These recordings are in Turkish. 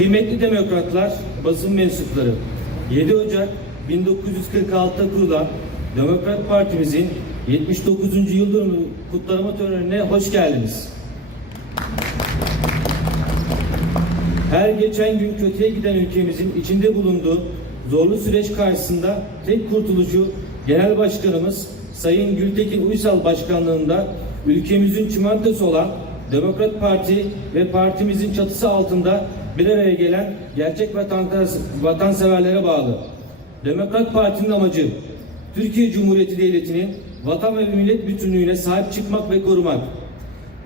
Kıymetli demokratlar, basın mensupları, 7 Ocak 1946'da kurulan Demokrat Partimizin 79. yıl dönümü kutlama törenine hoş geldiniz. Her geçen gün kötüye giden ülkemizin içinde bulunduğu zorlu süreç karşısında tek kurtuluşu Genel Başkanımız Sayın Gültekin Uysal Başkanlığında ülkemizin çimentosu olan Demokrat Parti ve partimizin çatısı altında bir araya gelen gerçek vatanseverlere bağlı. Demokrat Parti'nin amacı Türkiye Cumhuriyeti Devleti'nin vatan ve millet bütünlüğüne sahip çıkmak ve korumak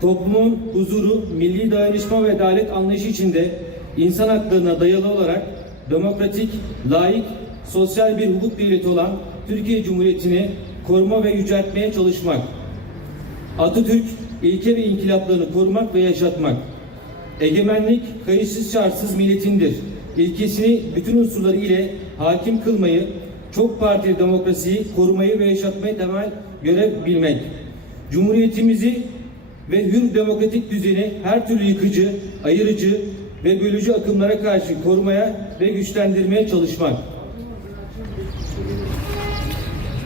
toplumun huzuru, milli dayanışma ve adalet anlayışı içinde insan haklarına dayalı olarak demokratik, layık, sosyal bir hukuk devleti olan Türkiye Cumhuriyeti'ni koruma ve yüceltmeye çalışmak. Atatürk ilke ve inkılaplarını korumak ve yaşatmak. Egemenlik kayıtsız şartsız milletindir. İlkesini bütün unsurları ile hakim kılmayı, çok partili demokrasiyi korumayı ve yaşatmayı temel görev bilmek. Cumhuriyetimizi ve hür demokratik düzeni her türlü yıkıcı, ayırıcı ve bölücü akımlara karşı korumaya ve güçlendirmeye çalışmak.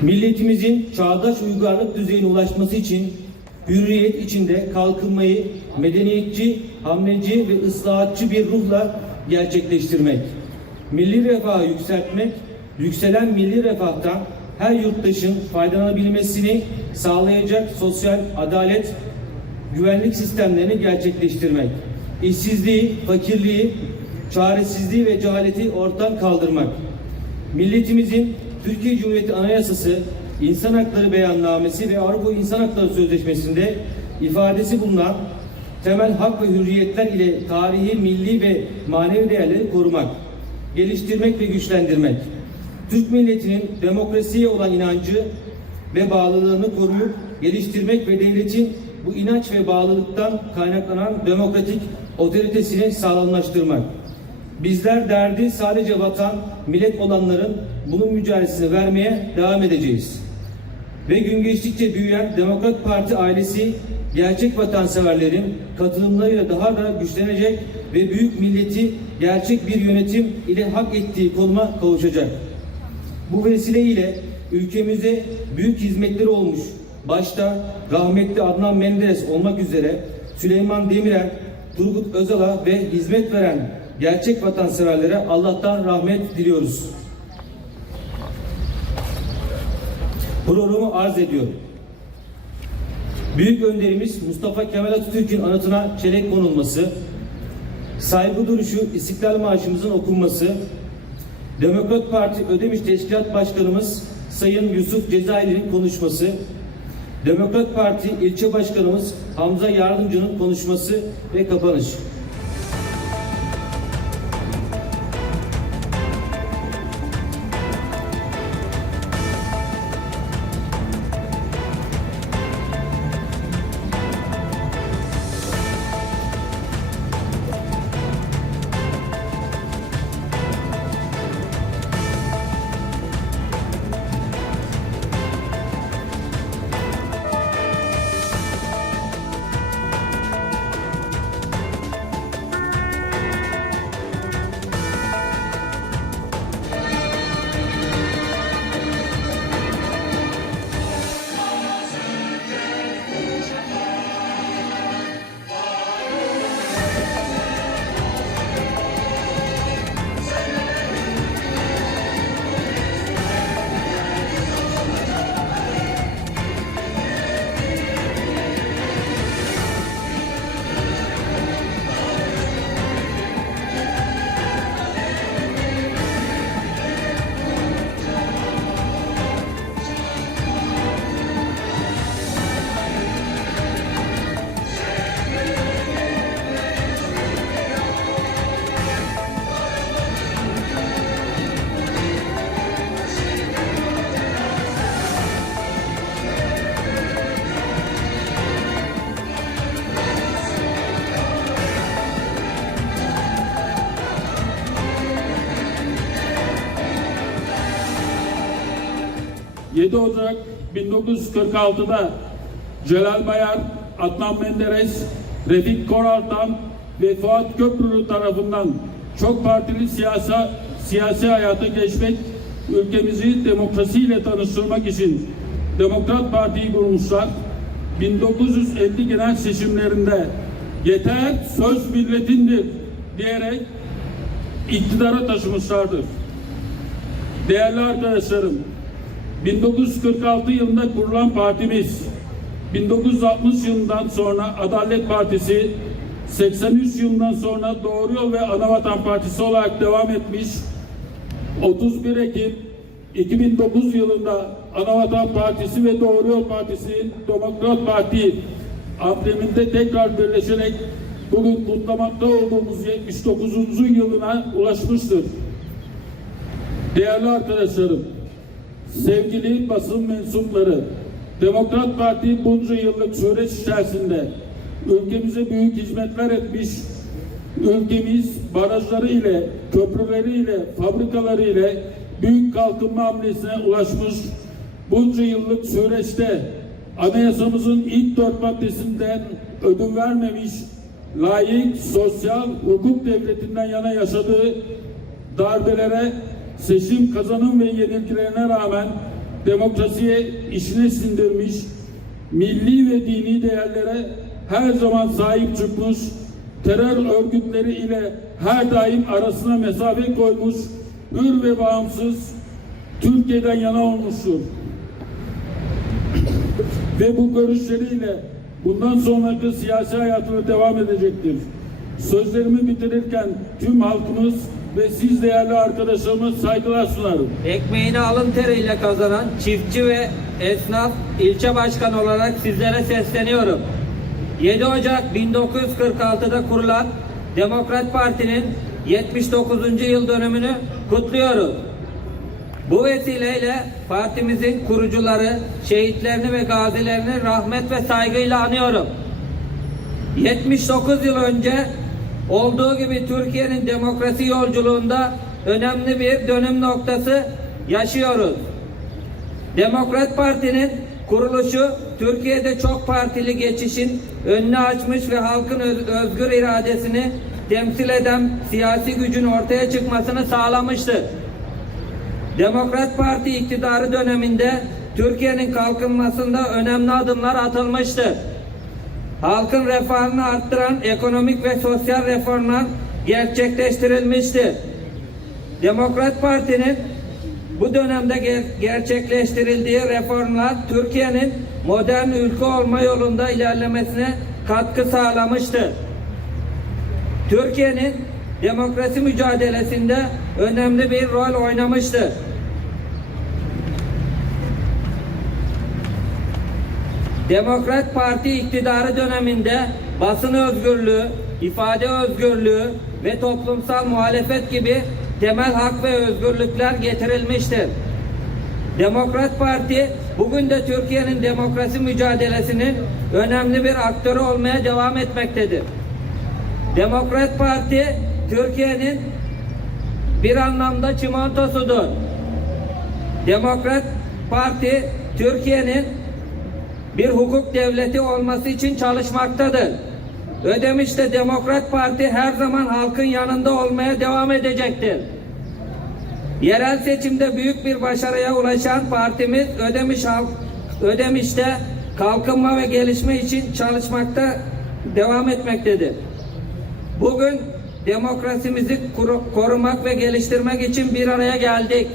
Milletimizin çağdaş uygarlık düzeyine ulaşması için hürriyet içinde kalkınmayı medeniyetçi, hamleci ve ıslahatçı bir ruhla gerçekleştirmek. Milli refahı yükseltmek, yükselen milli refahtan her yurttaşın faydalanabilmesini sağlayacak sosyal adalet, güvenlik sistemlerini gerçekleştirmek. İşsizliği, fakirliği, çaresizliği ve cehaleti ortadan kaldırmak. Milletimizin Türkiye Cumhuriyeti Anayasası, İnsan Hakları Beyannamesi ve Avrupa İnsan Hakları Sözleşmesi'nde ifadesi bulunan temel hak ve hürriyetler ile tarihi, milli ve manevi değerleri korumak, geliştirmek ve güçlendirmek. Türk milletinin demokrasiye olan inancı ve bağlılığını koruyup geliştirmek ve devletin bu inanç ve bağlılıktan kaynaklanan demokratik otoritesini sağlamlaştırmak. Bizler derdi sadece vatan, millet olanların bunun mücadelesini vermeye devam edeceğiz. Ve gün geçtikçe büyüyen Demokrat Parti ailesi gerçek vatanseverlerin katılımlarıyla daha da güçlenecek ve büyük milleti gerçek bir yönetim ile hak ettiği konuma kavuşacak. Bu vesileyle ülkemize büyük hizmetleri olmuş. Başta rahmetli Adnan Menderes olmak üzere Süleyman Demirel, Turgut Özal'a ve hizmet veren gerçek vatanseverlere Allah'tan rahmet diliyoruz. Programı arz ediyorum. Büyük önderimiz Mustafa Kemal Atatürk'ün anıtına çelenk konulması, saygı duruşu İstiklal Marşımızın okunması, Demokrat Parti Ödemiş Teşkilat Başkanımız Sayın Yusuf Cezayir'in konuşması, Demokrat Parti İlçe Başkanımız Hamza Yardımcı'nın konuşması ve kapanış. ...7 Ocak 1946'da Celal Bayar, Adnan Menderes, Refik Koraltan ve Fuat Köprülü tarafından çok partili siyasi, siyasi hayata geçmek, ülkemizi demokrasiyle tanıştırmak için Demokrat Parti'yi kurmuşlar. 1950 genel seçimlerinde yeter söz milletindir diyerek iktidara taşımışlardır. Değerli arkadaşlarım, 1946 yılında kurulan partimiz, 1960 yılından sonra Adalet Partisi, 83 yılından sonra Doğru Yol ve Anavatan Partisi olarak devam etmiş. 31 Ekim 2009 yılında Anavatan Partisi ve Doğru Yol Partisi, Demokrat Parti ambleminde tekrar birleşerek bugün kutlamakta olduğumuz 79. yılına ulaşmıştır. Değerli arkadaşlarım, sevgili basın mensupları, Demokrat Parti bunca yıllık süreç içerisinde ülkemize büyük hizmetler etmiş, ülkemiz barajları ile, köprüleri ile, fabrikaları ile büyük kalkınma hamlesine ulaşmış bunca yıllık süreçte anayasamızın ilk dört maddesinden ödün vermemiş, layık, sosyal, hukuk devletinden yana yaşadığı darbelere, seçim kazanım ve yenilgilerine rağmen demokrasiye işine sindirmiş, milli ve dini değerlere her zaman sahip çıkmış, terör örgütleri ile her daim arasına mesafe koymuş, hür ve bağımsız Türkiye'den yana olmuştur. ve bu görüşleriyle bundan sonraki siyasi hayatına devam edecektir. Sözlerimi bitirirken tüm halkımız ve siz değerli arkadaşlarıma saygılar sunarım. Ekmeğini alın teriyle kazanan çiftçi ve esnaf ilçe başkanı olarak sizlere sesleniyorum. 7 Ocak 1946'da kurulan Demokrat Parti'nin 79. yıl dönümünü kutluyoruz. Bu vesileyle partimizin kurucuları, şehitlerini ve gazilerini rahmet ve saygıyla anıyorum. 79 yıl önce olduğu gibi Türkiye'nin demokrasi yolculuğunda önemli bir dönüm noktası yaşıyoruz. Demokrat Parti'nin kuruluşu Türkiye'de çok partili geçişin önünü açmış ve halkın öz- özgür iradesini temsil eden siyasi gücün ortaya çıkmasını sağlamıştır. Demokrat Parti iktidarı döneminde Türkiye'nin kalkınmasında önemli adımlar atılmıştır. Halkın refahını arttıran ekonomik ve sosyal reformlar gerçekleştirilmiştir. Demokrat Parti'nin bu dönemde ger- gerçekleştirildiği reformlar Türkiye'nin modern ülke olma yolunda ilerlemesine katkı sağlamıştır. Türkiye'nin demokrasi mücadelesinde önemli bir rol oynamıştır. Demokrat Parti iktidarı döneminde basın özgürlüğü, ifade özgürlüğü ve toplumsal muhalefet gibi temel hak ve özgürlükler getirilmiştir. Demokrat Parti bugün de Türkiye'nin demokrasi mücadelesinin önemli bir aktörü olmaya devam etmektedir. Demokrat Parti Türkiye'nin bir anlamda çimentosudur. Demokrat Parti Türkiye'nin bir hukuk devleti olması için çalışmaktadır. Ödemiş'te Demokrat Parti her zaman halkın yanında olmaya devam edecektir. Yerel seçimde büyük bir başarıya ulaşan partimiz Ödemiş halk Ödemiş'te kalkınma ve gelişme için çalışmakta devam etmektedir. Bugün demokrasimizi koru- korumak ve geliştirmek için bir araya geldik.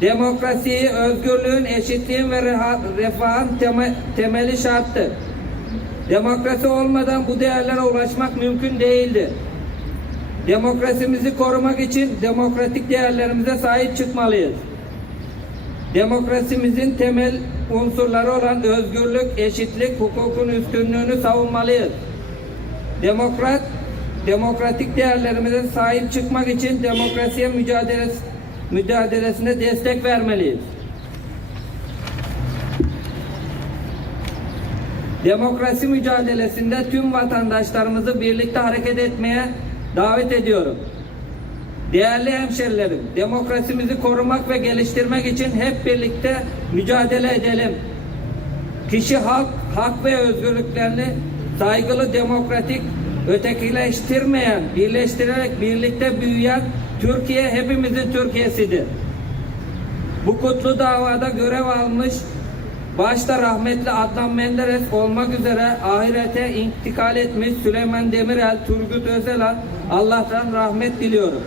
Demokrasiyi, özgürlüğün, eşitliğin ve refahın teme- temeli şarttır. Demokrasi olmadan bu değerlere ulaşmak mümkün değildir. Demokrasimizi korumak için demokratik değerlerimize sahip çıkmalıyız. Demokrasimizin temel unsurları olan özgürlük, eşitlik, hukukun üstünlüğünü savunmalıyız. Demokrat, demokratik değerlerimize sahip çıkmak için demokrasiye mücadeles, mücadelesine destek vermeliyiz. Demokrasi mücadelesinde tüm vatandaşlarımızı birlikte hareket etmeye davet ediyorum. Değerli hemşerilerim, demokrasimizi korumak ve geliştirmek için hep birlikte mücadele edelim. Kişi halk, hak ve özgürlüklerini saygılı, demokratik ötekileştirmeyen, birleştirerek birlikte büyüyen Türkiye hepimizin Türkiye'sidir. Bu kutlu davada görev almış başta rahmetli Adnan Menderes olmak üzere ahirete intikal etmiş Süleyman Demirel, Turgut Özalan Allah'tan rahmet diliyorum.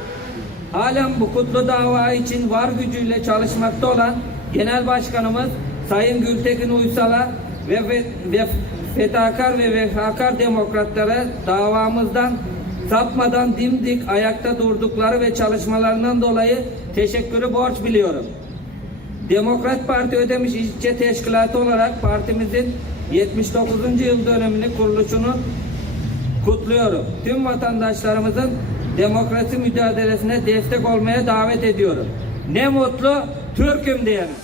Halen bu kutlu dava için var gücüyle çalışmakta olan Genel Başkanımız Sayın Gültekin Uysal'a ve, ve, ve fedakar ve vefakar demokratlara davamızdan sapmadan dimdik ayakta durdukları ve çalışmalarından dolayı teşekkürü borç biliyorum. Demokrat Parti Ödemiş İlçe Teşkilatı olarak partimizin 79. yıl dönümünü kuruluşunu kutluyorum. Tüm vatandaşlarımızın demokrasi mücadelesine destek olmaya davet ediyorum. Ne mutlu Türk'üm diyelim.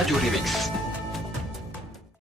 Mayuri